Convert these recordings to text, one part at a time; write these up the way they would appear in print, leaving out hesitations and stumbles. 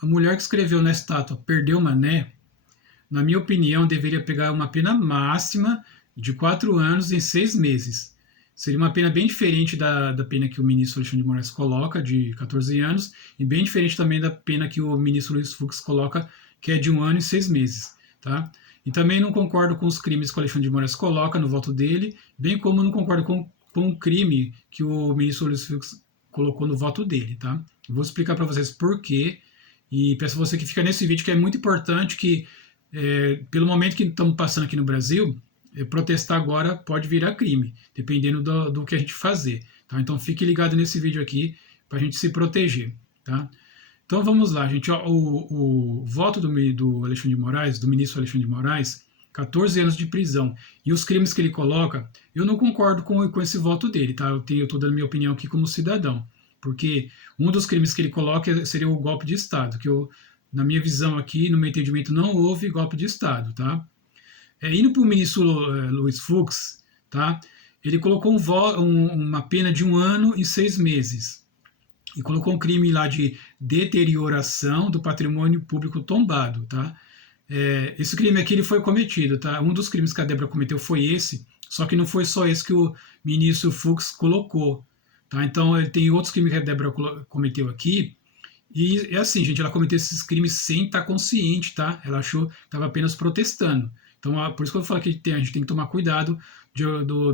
a mulher que escreveu na estátua perdeu o mané, na minha opinião, deveria pegar uma pena máxima de 4 anos em 6 meses. Seria uma pena bem diferente da pena que o ministro Alexandre de Moraes coloca, de 14 anos, e bem diferente também da pena que o ministro Luiz Fux coloca, que é de 1 ano e 6 meses. Tá? E também não concordo com os crimes que o Alexandre de Moraes coloca no voto dele, bem como não concordo com o crime que o ministro Luiz Fux colocou no voto dele. Tá? Eu vou explicar para vocês por quê, e peço a você que fica nesse vídeo, que é muito importante que, pelo momento que estamos passando aqui no Brasil, protestar agora pode virar crime, dependendo do que a gente fazer. Tá? Então fique ligado nesse vídeo aqui para a gente se proteger. Tá? Então vamos lá, gente. Ó, o voto do Alexandre de Moraes, do ministro Alexandre de Moraes, 14 anos de prisão. E os crimes que ele coloca, eu não concordo com esse voto dele. Tá? Eu estou dando minha opinião aqui como cidadão. Porque um dos crimes que ele coloca seria o golpe de Estado, que na minha visão aqui, no meu entendimento, não houve golpe de Estado. Tá? Indo para o ministro Luiz Fux, tá? Ele colocou uma pena de 1 ano e 6 meses. E colocou um crime lá de deterioração do patrimônio público tombado. Tá? Esse crime aqui ele foi cometido. Tá? Um dos crimes que a Débora cometeu foi esse, só que não foi só esse que o ministro Fux colocou. Tá? Então, ele tem outros crimes que a Débora cometeu aqui. E é assim, gente, ela cometeu esses crimes sem estar consciente. Tá? Ela achou que estava apenas protestando. Então, por isso que eu falo que a gente tem que tomar cuidado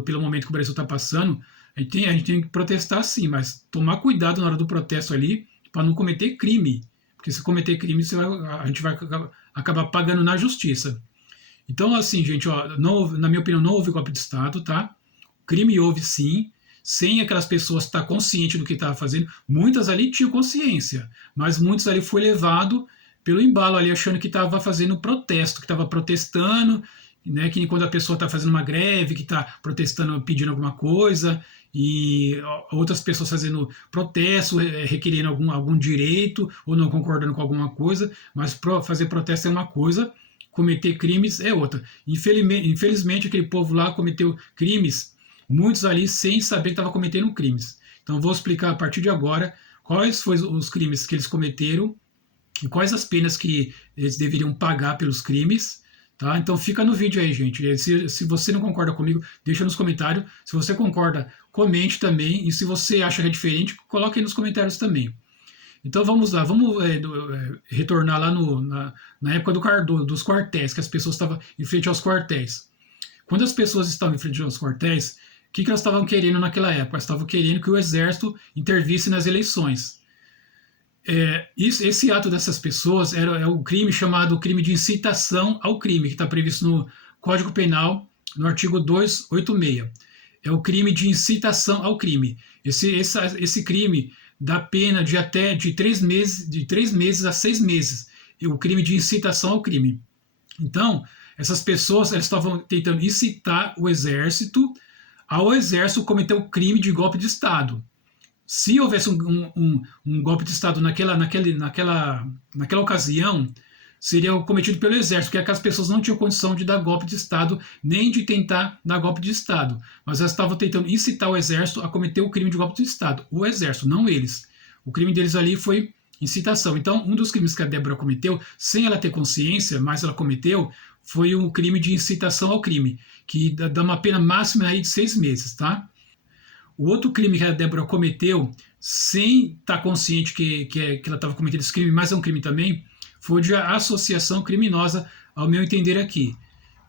pelo momento que o Brasil está passando. A gente tem que protestar sim, mas tomar cuidado na hora do protesto ali para não cometer crime. Porque se cometer crime, a gente vai acabar pagando na justiça. Então, assim, gente, ó, na minha opinião, não houve golpe de Estado, tá? Crime houve sim, sem aquelas pessoas estar conscientes do que estavam fazendo. Muitas ali tinham consciência, mas muitos ali foi levado pelo embalo ali, achando que estava fazendo protesto, que estava protestando, né, que quando a pessoa está fazendo uma greve, que está protestando, pedindo alguma coisa, e outras pessoas fazendo protesto, requerendo algum direito, ou não concordando com alguma coisa, mas fazer protesto é uma coisa, cometer crimes é outra. Infelizmente, aquele povo lá cometeu crimes, muitos ali sem saber que estava cometendo crimes. Então, vou explicar a partir de agora quais foram os crimes que eles cometeram, e quais as penas que eles deveriam pagar pelos crimes, tá? Então fica no vídeo aí, gente. Se você não concorda comigo, deixa nos comentários. Se você concorda, comente também. E se você acha que é diferente, coloque aí nos comentários também. Então vamos lá, vamos retornar lá na época dos quartéis, que as pessoas estavam em frente aos quartéis. Quando as pessoas estavam em frente aos quartéis, o que elas estavam querendo naquela época? Elas estavam querendo que o exército intervisse nas eleições. Esse ato dessas pessoas é o crime chamado crime de incitação ao crime, que está previsto no Código Penal, no artigo 286. É o crime de incitação ao crime. Esse crime dá pena de 3 meses a 6 meses. É o crime de incitação ao crime. Então, essas pessoas elas estavam tentando incitar o exército ao exército cometer o crime de golpe de Estado. Se houvesse um golpe de Estado naquela ocasião, seria cometido pelo exército, porque aquelas pessoas não tinham condição de dar golpe de Estado, nem de tentar dar golpe de Estado. Mas elas estavam tentando incitar o exército a cometer o crime de golpe de Estado. O exército, não eles. O crime deles ali foi incitação. Então, um dos crimes que a Débora cometeu, sem ela ter consciência, mas ela cometeu, foi o crime de incitação ao crime, que dá uma pena máxima aí de 6 meses, tá? O outro crime que a Débora cometeu, sem estar consciente que ela estava cometendo esse crime, mas é um crime também, foi de associação criminosa, ao meu entender aqui.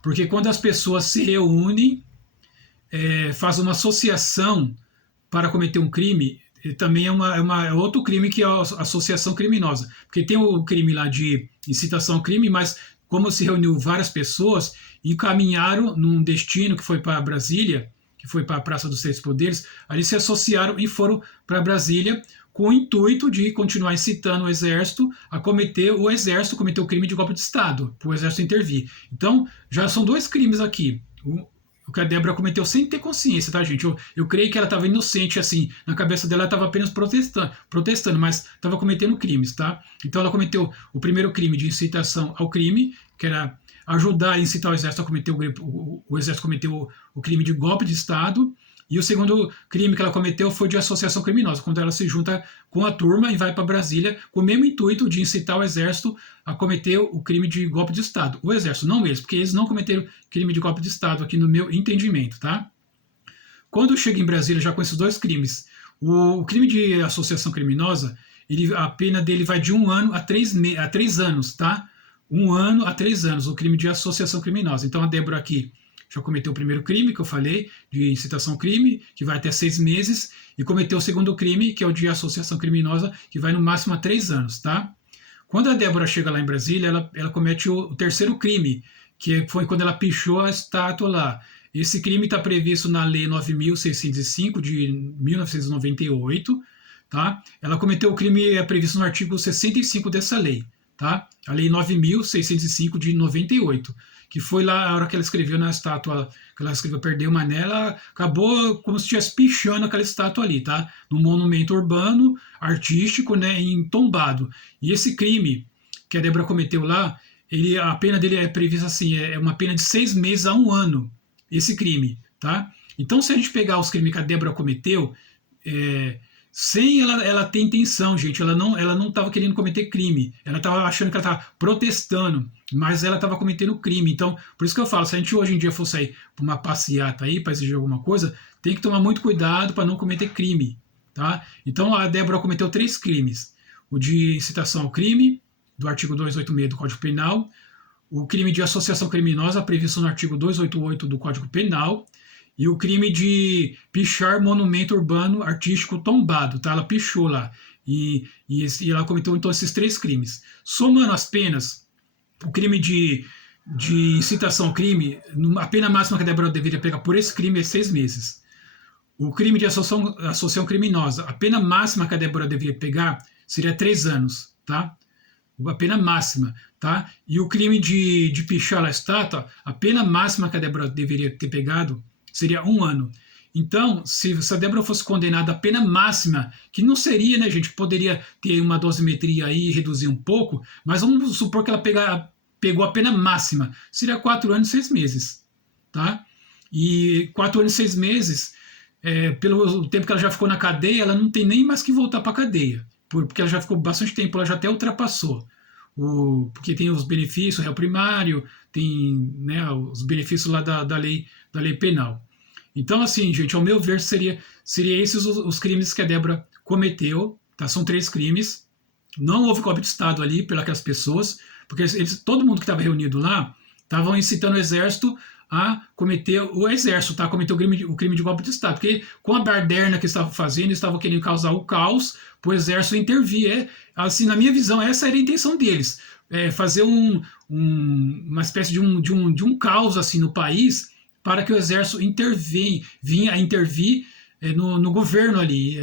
Porque quando as pessoas se reúnem, fazem uma associação para cometer um crime, também é outro crime que é a associação criminosa. Porque tem o crime lá de incitação ao crime, mas como se reuniu várias pessoas e caminharam num destino que foi para Brasília, que foi para a Praça dos Três Poderes, ali se associaram e foram para Brasília com o intuito de continuar incitando o exército a cometer o crime de golpe de Estado, para o exército intervir. Então, já são 2 crimes aqui. O que a Débora cometeu sem ter consciência, tá, gente? Eu creio que ela estava inocente, assim, na cabeça dela ela estava apenas protestando, mas estava cometendo crimes, tá? Então ela cometeu o primeiro crime de incitação ao crime, que era ajudar a incitar o exército a cometer o exército cometeu o crime de golpe de Estado, E o segundo crime que ela cometeu foi de associação criminosa, quando ela se junta com a turma e vai para Brasília com o mesmo intuito de incitar o exército a cometer o crime de golpe de Estado. O exército, não eles, porque eles não cometeram crime de golpe de Estado aqui no meu entendimento, tá? Quando chega em Brasília já com esses dois crimes, o crime de associação criminosa, a pena dele vai de 1 ano a 3 anos, tá? 1 ano a 3 anos, o crime de associação criminosa. Então a Débora aqui já cometeu o primeiro crime, que eu falei, de incitação ao crime, que vai até 6 meses, e cometeu o segundo crime, que é o de associação criminosa, que vai no máximo a 3 anos, tá? Quando a Débora chega lá em Brasília, ela comete o terceiro crime, que foi quando ela pichou a estátua lá. Esse crime está previsto na Lei 9.605, de 1998, tá? Ela cometeu o crime previsto no artigo 65 dessa lei, tá? A Lei 9.605 de 98, que foi lá a hora que ela escreveu na estátua, que ela escreveu Perdeu Mané, ela acabou como se estivesse pichando aquela estátua ali, tá? Num monumento urbano, artístico, né, em tombado. E esse crime que a Débora cometeu lá, a pena dele é prevista assim, é uma pena de 6 meses a 1 ano, esse crime, tá? Então, se a gente pegar os crimes que a Débora cometeu, sem ela ter intenção, gente, ela não estava querendo cometer crime, ela estava achando que ela estava protestando, mas ela estava cometendo crime. Então, por isso que eu falo, se a gente hoje em dia for sair para uma passeata aí, para exigir alguma coisa, tem que tomar muito cuidado para não cometer crime, tá? Então, a Débora cometeu 3 crimes: o de incitação ao crime, do artigo 286 do Código Penal, o crime de associação criminosa, previsto no artigo 288 do Código Penal, e o crime de pichar monumento urbano artístico tombado, tá? Ela pichou lá. E ela cometeu então esses 3 crimes. Somando as penas, o crime de incitação ao crime, a pena máxima que a Débora deveria pegar por esse crime é 6 meses. O crime de associação criminosa, a pena máxima que a Débora deveria pegar seria 3 anos, tá? A pena máxima, tá? E o crime de pichar a estátua, a pena máxima que a Débora deveria ter pegado seria 1 ano. Então, se a Débora fosse condenada à pena máxima, que não seria, né, gente? Poderia ter uma dosimetria aí e reduzir um pouco, mas vamos supor que ela pegou a pena máxima, seria 4 anos e 6 meses, tá? E 4 anos e 6 meses, pelo tempo que ela já ficou na cadeia, ela não tem nem mais que voltar para a cadeia, porque ela já ficou bastante tempo, ela já até ultrapassou. Porque tem os benefícios, o réu primário, tem, né, os benefícios lá da lei penal. Então, assim, gente, ao meu ver, seria esses os crimes que a Débora cometeu, tá? São 3 crimes. Não houve golpe de Estado ali pelas pessoas, porque todo mundo que estava reunido lá estavam incitando o exército a cometer tá? Cometer o crime de golpe de Estado, porque com a baderna que estavam fazendo, eles estavam querendo causar o caos, para o exército intervir. Assim, na minha visão, essa era a intenção deles, fazer uma espécie de um caos assim no país, para que o exército vinha a intervir no governo ali,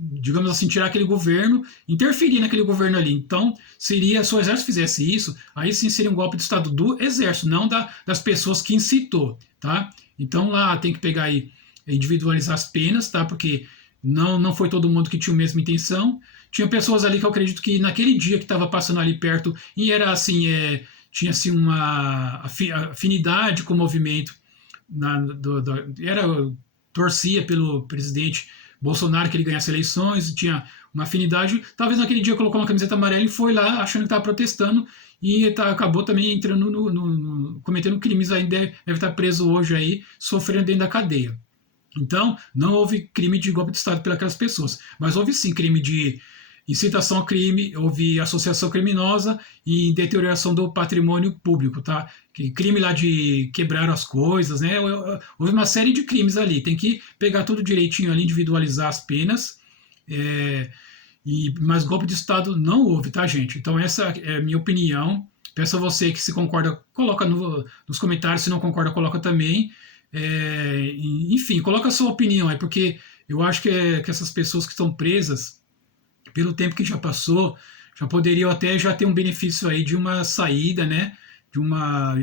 digamos assim, tirar aquele governo, interferir naquele governo ali. Então, se o exército fizesse isso, aí sim seria um golpe de Estado do exército, não das pessoas que incitou, tá? Então lá tem que pegar aí, individualizar as penas, tá? Porque não foi todo mundo que tinha a mesma intenção. Tinha pessoas ali que eu acredito que naquele dia que estava passando ali perto, e era assim, tinha assim uma afinidade com o movimento, torcia pelo presidente Bolsonaro que ele ganhasse eleições, tinha uma afinidade, talvez naquele dia colocou uma camiseta amarela e foi lá achando que estava protestando e acabou também entrando cometendo crimes aí, deve estar preso hoje aí, sofrendo dentro da cadeia. Então, não houve crime de golpe de Estado pelas pessoas, mas houve sim crime de incitação ao crime, houve associação criminosa e deterioração do patrimônio público, tá? Crime lá de quebrar as coisas, né? Houve uma série de crimes ali, tem que pegar tudo direitinho ali, individualizar as penas, mas golpe de Estado não houve, tá, gente? Então essa é a minha opinião. Peço a você que se concorda, coloca nos comentários, se não concorda, coloca também. Enfim, coloca a sua opinião aí, porque eu acho que essas pessoas que estão presas, pelo tempo que já passou, já poderiam até já ter um benefício aí de uma saída, né?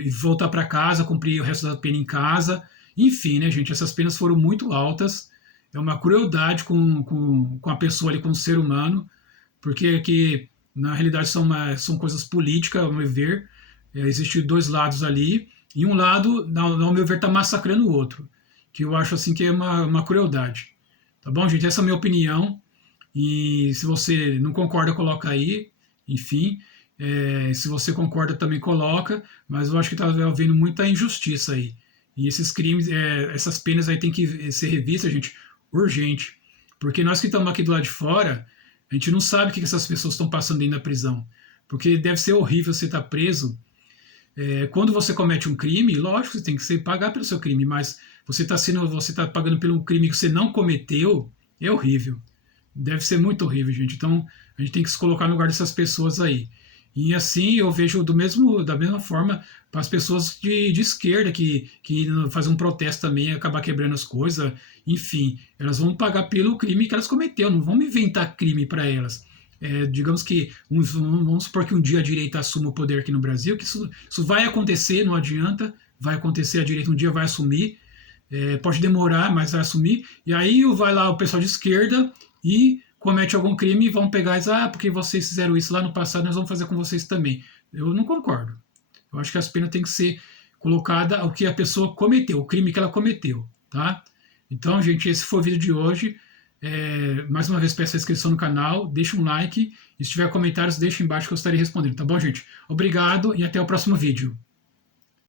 E voltar para casa, cumprir o resto da pena em casa. Enfim, né, gente? Essas penas foram muito altas. É uma crueldade com a pessoa ali, com o ser humano, porque na realidade são coisas políticas, ao meu ver. Existem 2 lados ali, e um lado, ao meu ver, está massacrando o outro. que eu acho assim que é uma crueldade. Tá bom, gente? Essa é a minha opinião. E se você não concorda, coloca aí. Enfim, se você concorda, também coloca. Mas eu acho que está havendo muita injustiça aí. E esses crimes, essas penas aí tem que ser revistas, gente, urgente. Porque nós que estamos aqui do lado de fora, a gente não sabe o que essas pessoas estão passando dentro da prisão. Porque deve ser horrível você estar preso. Quando você comete um crime, lógico, você tem que pagar pelo seu crime, mas você tá pagando pelo crime que você não cometeu, é horrível. Deve ser muito horrível, gente. Então, a gente tem que se colocar no lugar dessas pessoas aí. E assim eu vejo da mesma forma para as pessoas de esquerda que fazem um protesto também, acabar quebrando as coisas. Enfim, elas vão pagar pelo crime que elas cometeram, não vão inventar crime para elas. Digamos que, vamos supor que um dia a direita assuma o poder aqui no Brasil, que isso vai acontecer, não adianta, vai acontecer, a direita um dia vai assumir, pode demorar, mas vai assumir, e aí vai lá o pessoal de esquerda e comete algum crime e vão pegar e dizer, porque vocês fizeram isso lá no passado, nós vamos fazer com vocês também. Eu não concordo. Eu acho que as penas têm que ser colocadas ao que a pessoa cometeu, o crime que ela cometeu, tá? Então, gente, esse foi o vídeo de hoje. Mais uma vez peço a inscrição no canal, deixa um like, e se tiver comentários, deixa embaixo que eu estarei respondendo, tá bom, gente? Obrigado e até o próximo vídeo.